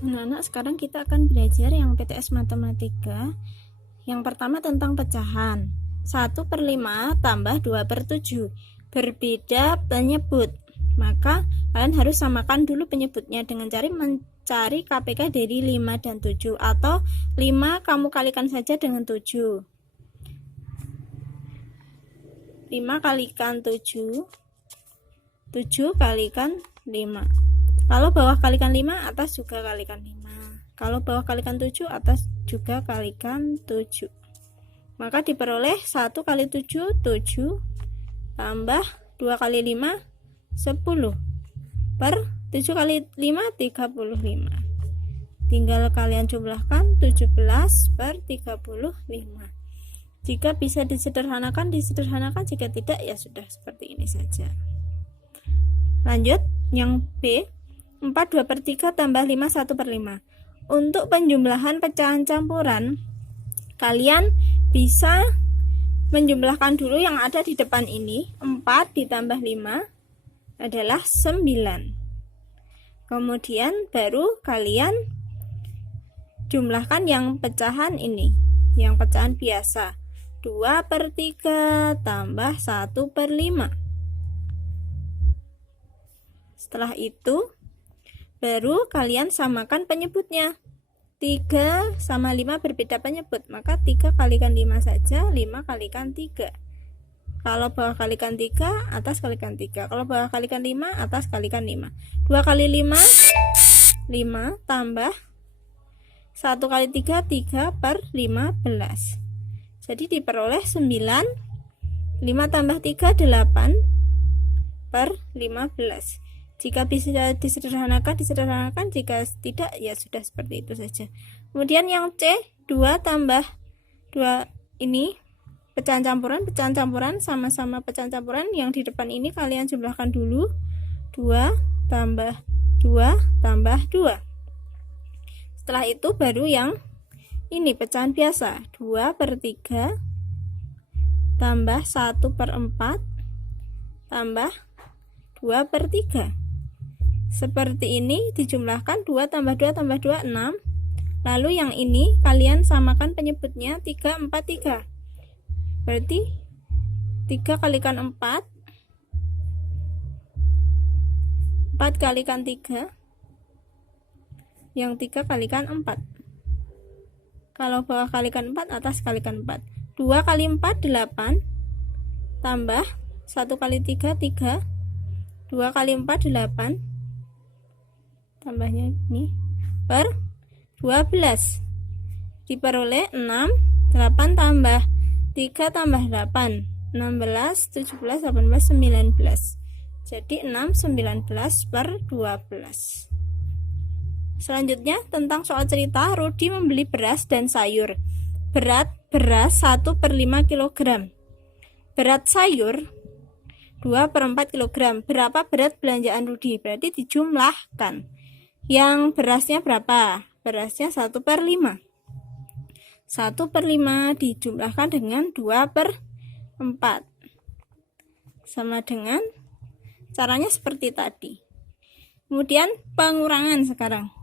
Anak-anak, sekarang kita akan belajar yang PTS Matematika. Yang pertama tentang pecahan. 1/5 tambah 2/7. Berbeda penyebut. Maka kalian harus samakan dulu penyebutnya dengan cara mencari KPK dari 5 dan 7. Atau 5 kamu kalikan saja dengan 7. 5 kalikan 7. 7 kalikan 5. Kalau bawah kalikan 5, atas juga kalikan 5. Kalau bawah kalikan 7, atas juga kalikan 7. Maka diperoleh 1 kali 7, 7. Tambah 2 kali 5, 10. Per 7 kali 5, 35. Tinggal kalian jumlahkan 17 per 35. Jika bisa disederhanakan, disederhanakan. Jika tidak, ya sudah seperti ini saja. Lanjut, yang B. 4 2/3 tambah 5 1/5. Untuk penjumlahan pecahan campuran, kalian bisa menjumlahkan dulu yang ada di depan ini. 4 ditambah 5 adalah 9. Kemudian baru kalian jumlahkan yang pecahan ini, yang pecahan biasa. 2/3 tambah 1/5. Setelah itu baru kalian samakan penyebutnya. 3 sama 5 berbeda penyebut, maka 3 kalikan 5 saja, 5 kalikan 3. Kalau bawah kalikan 3, atas kalikan 3. Kalau bawah kalikan 5, atas kalikan 5. 2 kali 5, 5 tambah 1 kali 3, 3 per 15. Jadi diperoleh 9. 5 tambah 3, 8 per 15. Jika bisa disederhanakan, disederhanakan. Jika tidak, ya sudah seperti itu saja. Kemudian yang C, 2 tambah 2 ini pecahan campuran. Pecahan campuran sama-sama pecahan campuran. Yang di depan ini kalian jumlahkan dulu. 2 tambah 2 tambah 2. Setelah itu baru yang ini pecahan biasa. 2/3 tambah 1/4 tambah 2/3. Seperti ini dijumlahkan. 2 tambah 2 tambah 2, 6. Lalu yang ini kalian samakan penyebutnya. 3 4 3. Berarti 3 kalikan 4, 4 kalikan 3, yang 3 kalikan 4. Kalau bawah kalikan 4, atas kalikan 4. 2 kali 4 8 tambah 1 kali 3 3. 2 kali 4 8, tambahnya ini per 12. Diperoleh 6. 8 tambah 3 tambah 8, 16, 17, 18, 19. Jadi 6 19 per 12. Selanjutnya tentang soal cerita. Rudi membeli beras dan sayur. Berat beras 1/5 kg. Berat sayur 2/4 kg. Berapa berat belanjaan Rudi? Berarti dijumlahkan. Yang berasnya berapa? Berasnya 1/5. 1/5 dijumlahkan dengan 2/4. Sama dengan caranya seperti tadi. Kemudian pengurangan sekarang.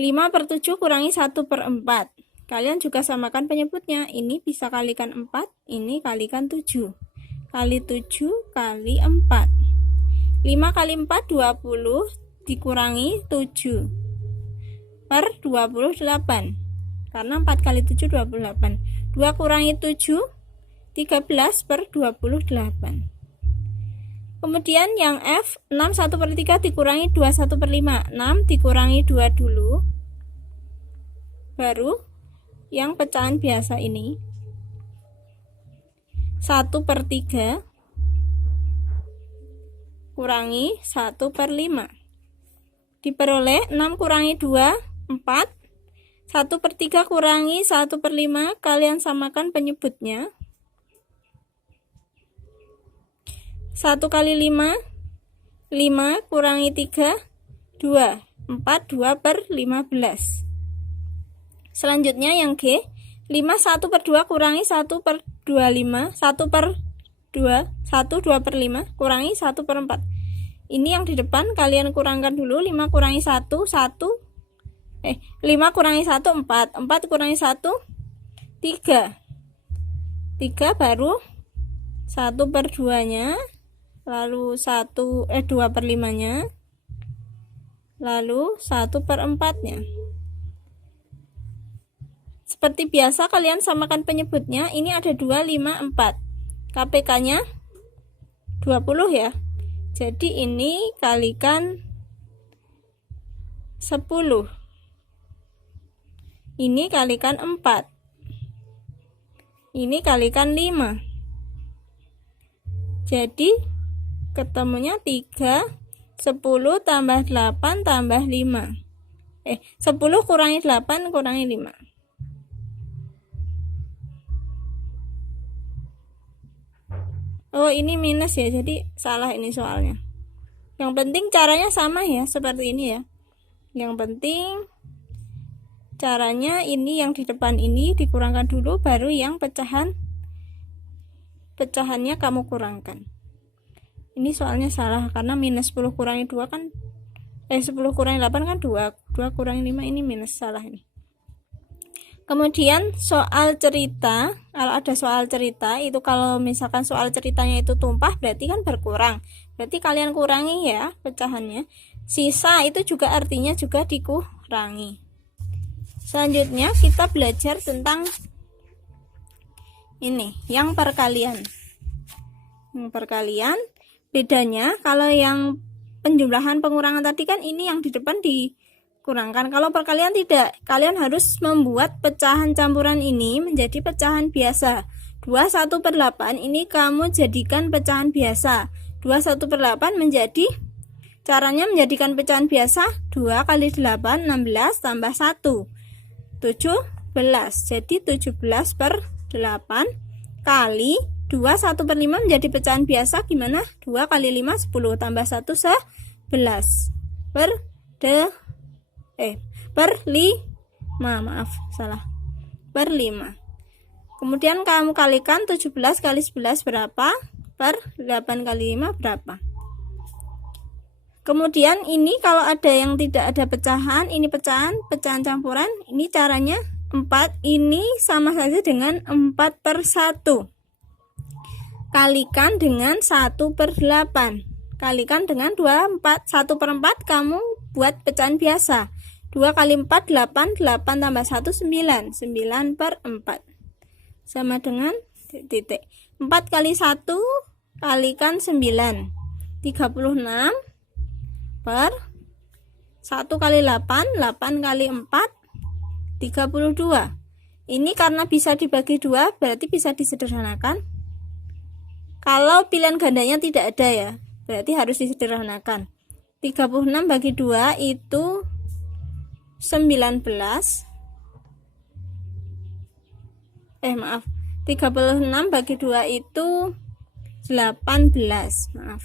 5/7 kurangi 1/4. Kalian juga samakan penyebutnya. Ini bisa kalikan 4, ini kalikan 7. Kali 7 kali 4. 5 kali 4 20 dikurangi 7 per 28. Karena 4 kali 7 28. 2 kurangi 7 13 per 28. Kemudian yang F, 6 1/3 dikurangi 2 1/5. 6 dikurangi 2 dulu. Baru yang pecahan biasa ini. 1/3 kurangi 1/5. Diperoleh 6 kurangi 2, 4. 1/3 kurangi 1/5. Kalian samakan penyebutnya. 1 kali 5, 5 kurangi 3, 2. 4, 2/15. Selanjutnya yang G, 5 1/2 kurangi 1/25. 1/2, 1 2/5 kurangi 1/4. Ini yang di depan kalian kurangkan dulu. 5 kurangi 1, 1. 5 kurangi 1 4, 4 kurangi 1 3, 3 baru 1/2 nya, lalu 2/5 nya, lalu 1/4 nya. Seperti biasa kalian samakan penyebutnya. Ini ada 2, 5, 4. KPK nya 20 ya. Jadi ini kalikan 10. Ini kalikan 4. Ini kalikan 5. Jadi ketemunya 3, 10 tambah 8 tambah 5. 10 kurangi 8 kurangi 5. Oh, ini minus ya, jadi salah ini soalnya. Yang penting caranya sama ya, seperti ini ya. Yang penting caranya ini yang di depan ini dikurangkan dulu, baru yang pecahannya kamu kurangkan. Ini soalnya salah karena minus 10 kurangi 2 kan 10 kurangi 8 kan 2 kurangi 5, ini minus, salah ini. Kemudian soal cerita, kalau ada soal cerita itu, kalau misalkan soal ceritanya itu tumpah berarti kan berkurang, berarti kalian kurangi ya pecahannya. Sisa itu juga artinya juga dikurangi. Selanjutnya kita belajar tentang ini, yang perkalian. Yang perkalian bedanya, kalau yang penjumlahan pengurangan tadi kan ini yang di depan dikurangkan. Kalau perkalian tidak, kalian harus membuat pecahan campuran ini menjadi pecahan biasa. 2 1/8 ini kamu jadikan pecahan biasa. 2 1/8 menjadi, caranya menjadikan pecahan biasa, 2 kali 8 16 tambah 1 17. Jadi 17/8 kali 2 1/5 menjadi pecahan biasa gimana? 2 kali 5 10 tambah 1 11 per 5, maaf salah, per 5. Kemudian kamu kalikan 17 kali 11 berapa, per 8 kali 5 berapa. Kemudian ini kalau ada yang tidak ada pecahan, ini pecahan campuran, ini caranya 4, ini sama saja dengan 4/1. Kalikan dengan 1/8. Kalikan dengan 24. 1/4 kamu buat pecahan biasa. 2 kali 4 8, 8 tambah 1 9, 9/4 sama dengan titik. 4 kali 1 kalikan 9, 36 per 1 kali 8, 8 kali 4 32. Ini karena bisa dibagi 2 berarti bisa disederhanakan. Kalau pilihan gandanya tidak ada ya, berarti harus disederhanakan. 36 bagi 2 itu 19. 36 bagi 2 itu 18. Maaf.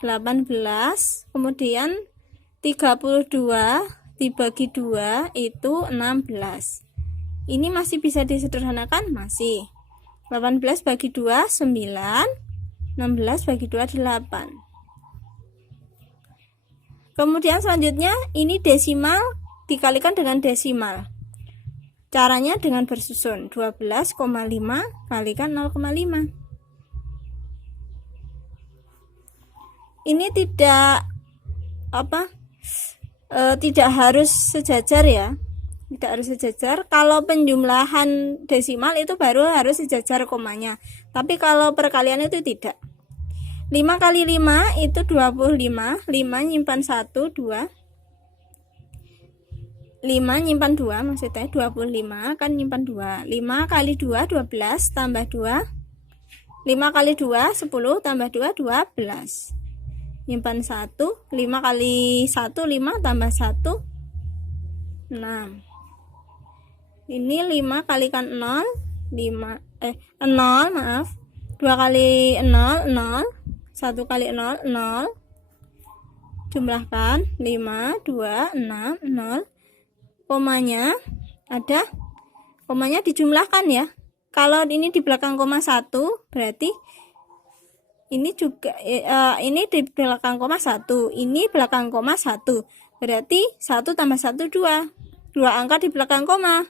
18. Kemudian 32 dibagi 2 itu 16. Ini masih bisa disederhanakan? Masih. 18 bagi 2 9, 16 bagi 2 8. Kemudian selanjutnya ini desimal dikalikan dengan desimal. Caranya dengan bersusun, 12,5 kalikan 0,5. Ini tidak harus sejajar ya. Tidak harus sejajar. Kalau penjumlahan desimal itu baru harus sejajar komanya. Tapi kalau perkalian itu tidak. 5 kali 5 itu 25. 5 nyimpan 1 2. 5 nyimpan 2 maksudnya 25 kan nyimpan 2. 5 kali 2 12 tambah 2. 5 kali 2 10 tambah 2 12. Nyimpan 1. 5 kali 1 5 tambah 1 6. Ini 5 kalikan 0 0 maaf. 2 kali 0 0. 1 kali 0 0. Jumlahkan 5 2 6 0. Komanya ada, komanya dijumlahkan ya. Kalau ini di belakang koma 1 berarti ini juga ini di belakang koma 1, ini belakang koma 1. Berarti 1 tambah 1 2. 2 angka di belakang koma.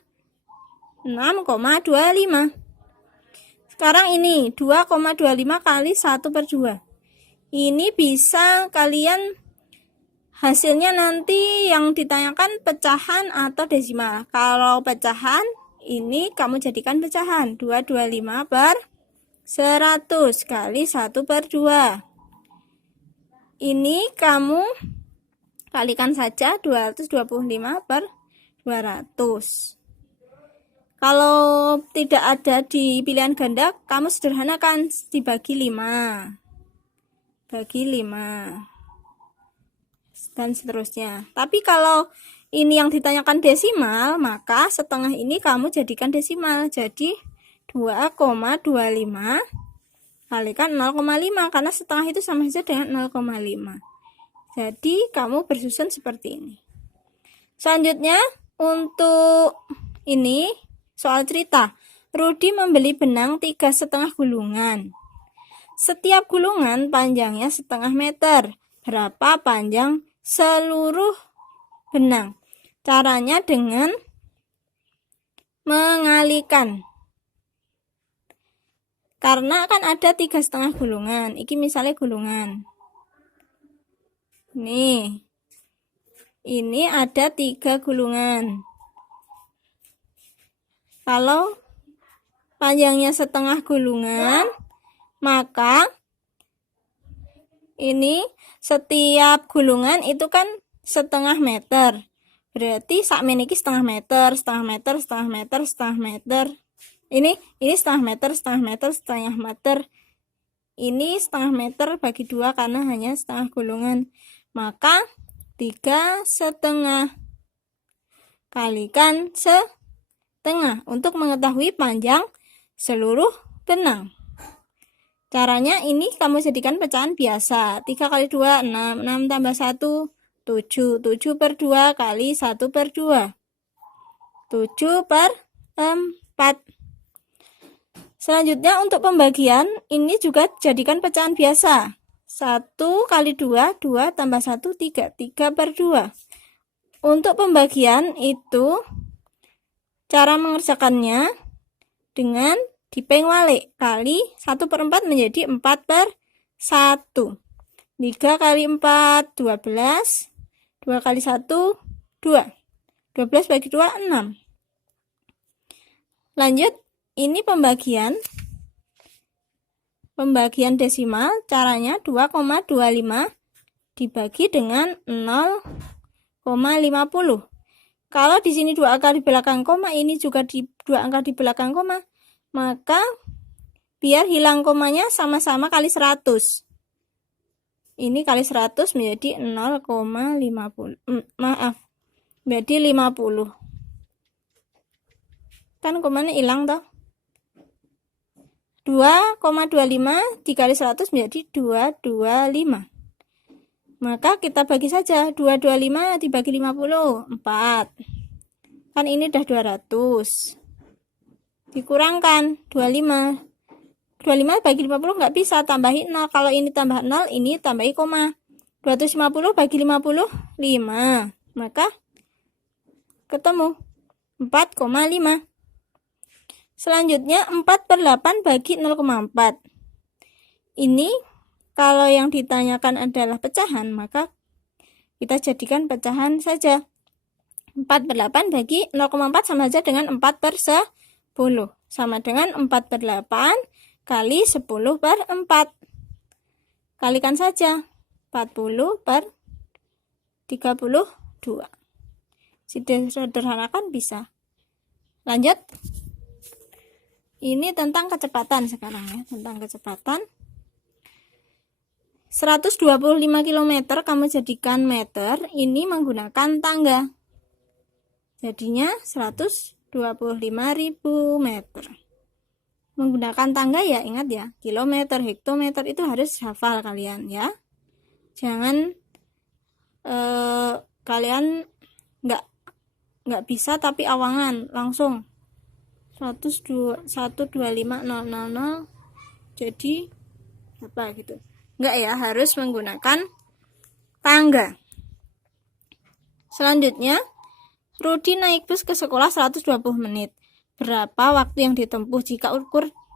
6,25. Sekarang ini 2,25 kali 1 per 2. Ini bisa kalian hasilnya nanti yang ditanyakan pecahan atau desimal. Kalau pecahan, ini kamu jadikan pecahan. 225 per 100 kali 1 per 2. Ini kamu kalikan saja 225 per 200. Kalau tidak ada di pilihan ganda, kamu sederhanakan dibagi 5. Bagi 5. Dan seterusnya. Tapi kalau ini yang ditanyakan desimal, maka setengah ini kamu jadikan desimal. Jadi 2,25 kalikan 0,5, karena setengah itu sama saja dengan 0,5. Jadi kamu bersusun seperti ini. Selanjutnya untuk ini soal cerita. Rudi membeli benang 3,5 gulungan. Setiap gulungan panjangnya 0,5 meter. Berapa panjang seluruh benang? Caranya dengan mengalikan. Karena kan ada 3,5 gulungan. Iki misalnya gulungan. Nih. Ini ada 3 gulungan. Kalau panjangnya 0,5 gulungan, maka ini setiap gulungan itu kan 0,5 meter. Berarti sakmeniki 0,5 meter, 0,5 meter, 0,5 meter, 0,5 meter. Ini 0,5 meter, 0,5 meter, 0,5 meter. Ini 0,5 meter bagi 2 karena hanya setengah gulungan. Maka 3,5 kalikan setengah untuk mengetahui panjang seluruh benang. Caranya ini kamu jadikan pecahan biasa. 3 kali 2, 6. 6 tambah 1, 7. 7 per 2 kali 1 per 2. 7 per 4. Selanjutnya untuk pembagian, ini juga jadikan pecahan biasa. 1 kali 2, 2 tambah 1, 3. 3 per 2. Untuk pembagian itu, cara mengerjakannya dengan dipeng walik kali 1 per 4 menjadi 4 per 1. 3 kali 4, 12. 2 kali 1, 2. 12 bagi 2, 6. Lanjut, ini pembagian desimal, caranya 2,25 dibagi dengan 0,50. Kalau di sini 2 angka di belakang koma, ini juga 2 angka di belakang koma, maka biar hilang komanya sama-sama kali 100. Ini kali 100 menjadi 0,50. Menjadi 50. Kan komanya hilang toh. 2,25 dikali 100 menjadi 225. Maka kita bagi saja. 225 dibagi 50, 4. Kan ini udah 200. Dikurangkan 25. 25 bagi 50 nggak bisa, tambahin 0. Kalau ini tambah 0, ini tambahi koma. 250 bagi 50, 5. Maka ketemu 4,5. Selanjutnya 4 per 8 bagi 0,4. Ini kalau yang ditanyakan adalah pecahan, maka kita jadikan pecahan saja. 4 per 8 bagi 0,4 sama saja dengan 4 per 10. Sama dengan 4 per 8 kali 10 per 4. Kalikan saja. 40 per 32. Sederhanakan bisa. Lanjut. Ini tentang kecepatan sekarang ya. Tentang kecepatan. 125 km kamu jadikan meter. Ini menggunakan tangga. Jadinya 125.000 meter. Menggunakan tangga ya, ingat ya, kilometer, hektometer itu harus hafal kalian ya. Jangan kalian nggak bisa tapi awangan langsung 125.000 jadi apa gitu. Enggak ya, harus menggunakan tangga. Selanjutnya, Rudi naik bus ke sekolah 120 menit. Berapa waktu yang ditempuh jika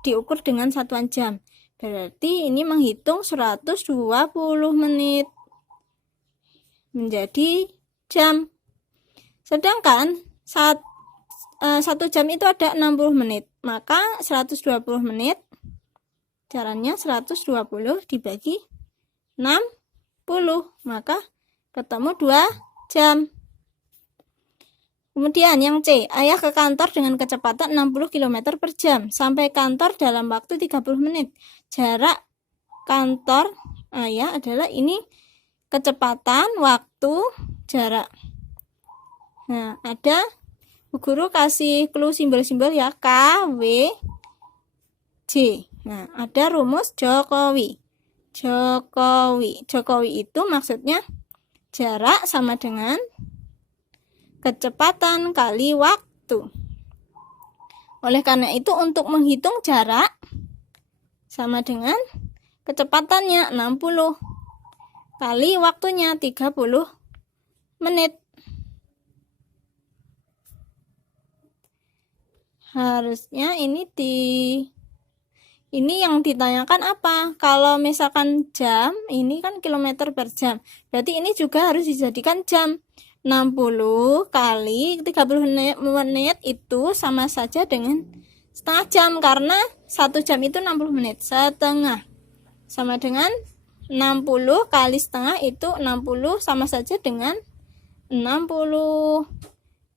diukur dengan satuan jam? Berarti ini menghitung 120 menit menjadi jam. Sedangkan 1 jam itu ada 60 menit. Maka 120 menit caranya 120 dibagi 60. Maka ketemu 2 jam. Kemudian yang C, ayah ke kantor dengan kecepatan 60 km per jam. Sampai kantor dalam waktu 30 menit. Jarak kantor ayah adalah ini kecepatan, waktu, jarak. Nah, ada Bu Guru kasih clue simbol-simbol ya, K, W, J. Nah, ada rumus Jokowi. Jokowi itu maksudnya jarak sama dengan kecepatan kali waktu. Oleh karena itu untuk menghitung jarak sama dengan kecepatannya 60 kali waktunya 30 menit. Harusnya ini yang ditanyakan apa? Kalau misalkan jam, ini kan kilometer per jam. Berarti ini juga harus dijadikan jam. 60 kali 30 menit itu sama saja dengan setengah jam, karena 1 jam itu 60 menit. Setengah sama dengan 60 kali setengah itu 60 sama saja dengan 60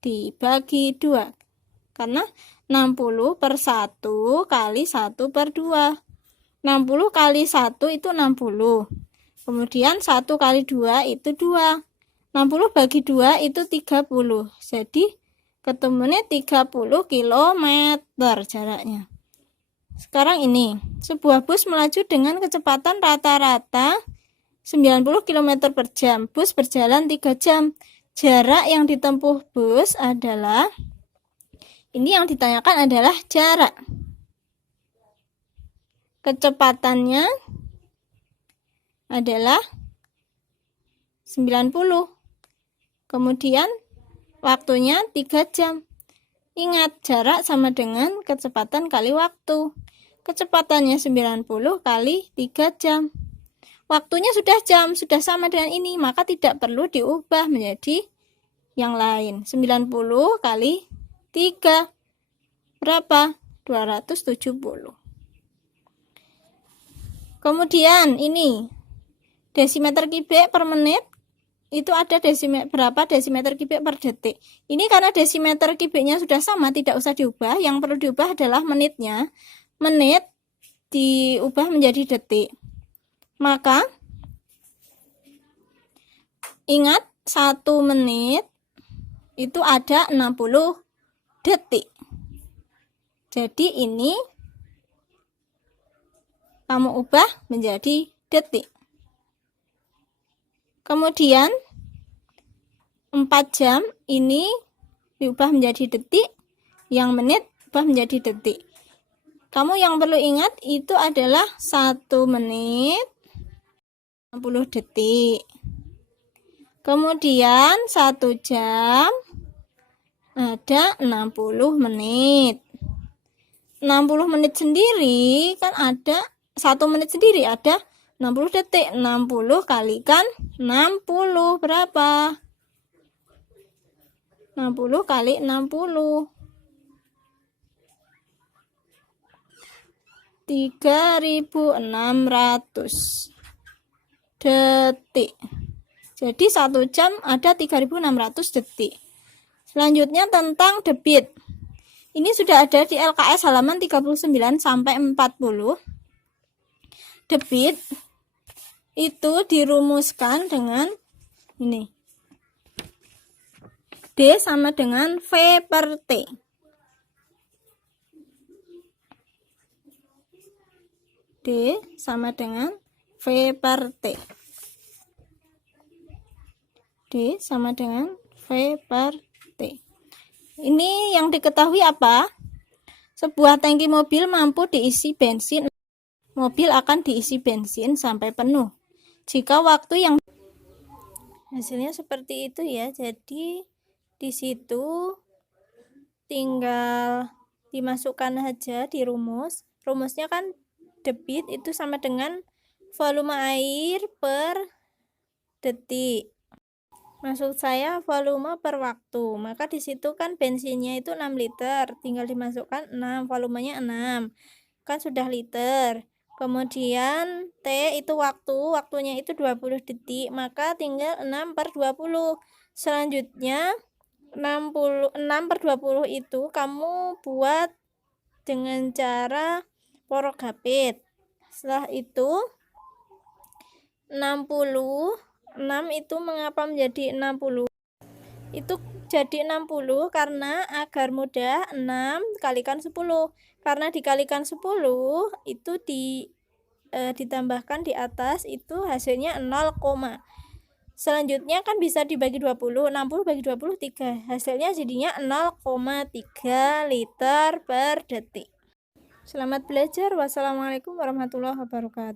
dibagi 2. Karena 60 per 1 kali 1 per 2. 60 kali 1 itu 60. Kemudian 1 kali 2 itu 2. 60 bagi 2 itu 30. Jadi ketemunya 30 km jaraknya. Sekarang ini, sebuah bus melaju dengan kecepatan rata-rata 90 km per jam. Bus berjalan 3 jam. Jarak yang ditempuh bus adalah, ini yang ditanyakan adalah jarak. Kecepatannya adalah 90. Kemudian waktunya 3 jam. Ingat, jarak sama dengan kecepatan kali waktu. Kecepatannya 90 kali 3 jam. Waktunya sudah jam, sudah sama dengan ini, maka tidak perlu diubah menjadi yang lain. 90 kali 3 berapa? 270. Kemudian ini desimeter kubik per menit itu ada berapa desimeter kubik per detik. Ini karena desimeter kubiknya sudah sama, tidak usah diubah. Yang perlu diubah adalah menitnya. Menit diubah menjadi detik. Maka ingat 1 menit itu ada 60 detik. Jadi ini kamu ubah menjadi detik. Kemudian 4 jam ini diubah menjadi detik, yang menit ubah menjadi detik. Kamu yang perlu ingat itu adalah 1 menit 60 detik. Kemudian 1 jam ada 60 menit. 60 menit sendiri kan ada 1 menit sendiri ada 60 detik. 60 kalikan 60 berapa? 60 kali 60. 3.600 detik. Jadi 1 jam ada 3.600 detik. Selanjutnya tentang debit. Ini sudah ada di LKS halaman 39 sampai 40. Debit itu dirumuskan dengan ini. D sama dengan V per T. D sama dengan V per T. D sama dengan V per T. Ini yang diketahui apa? Sebuah tangki mobil mampu diisi bensin. Mobil akan diisi bensin sampai penuh. Jika waktu yang Hasilnya seperti itu ya. Jadi di situ tinggal dimasukkan aja di rumus. Rumusnya kan debit itu sama dengan volume air per detik. Maksud saya volume per waktu. Maka di situ kan bensinnya itu 6 liter, tinggal dimasukkan 6, volumenya 6. Kan sudah liter. Kemudian T itu waktunya itu 20 detik, maka tinggal 6 per 20. Selanjutnya 6 per 20 itu kamu buat dengan cara porogapit. Setelah itu 60, 6 itu mengapa menjadi 60? Itu jadi 60 karena agar mudah 6 kalikan 10. Karena dikalikan 10 itu ditambahkan di atas itu hasilnya 0, selanjutnya kan bisa dibagi 20. 60 bagi 20 3. Hasilnya jadinya 0,3 liter per detik. Selamat belajar. Wassalamualaikum warahmatullahi wabarakatuh.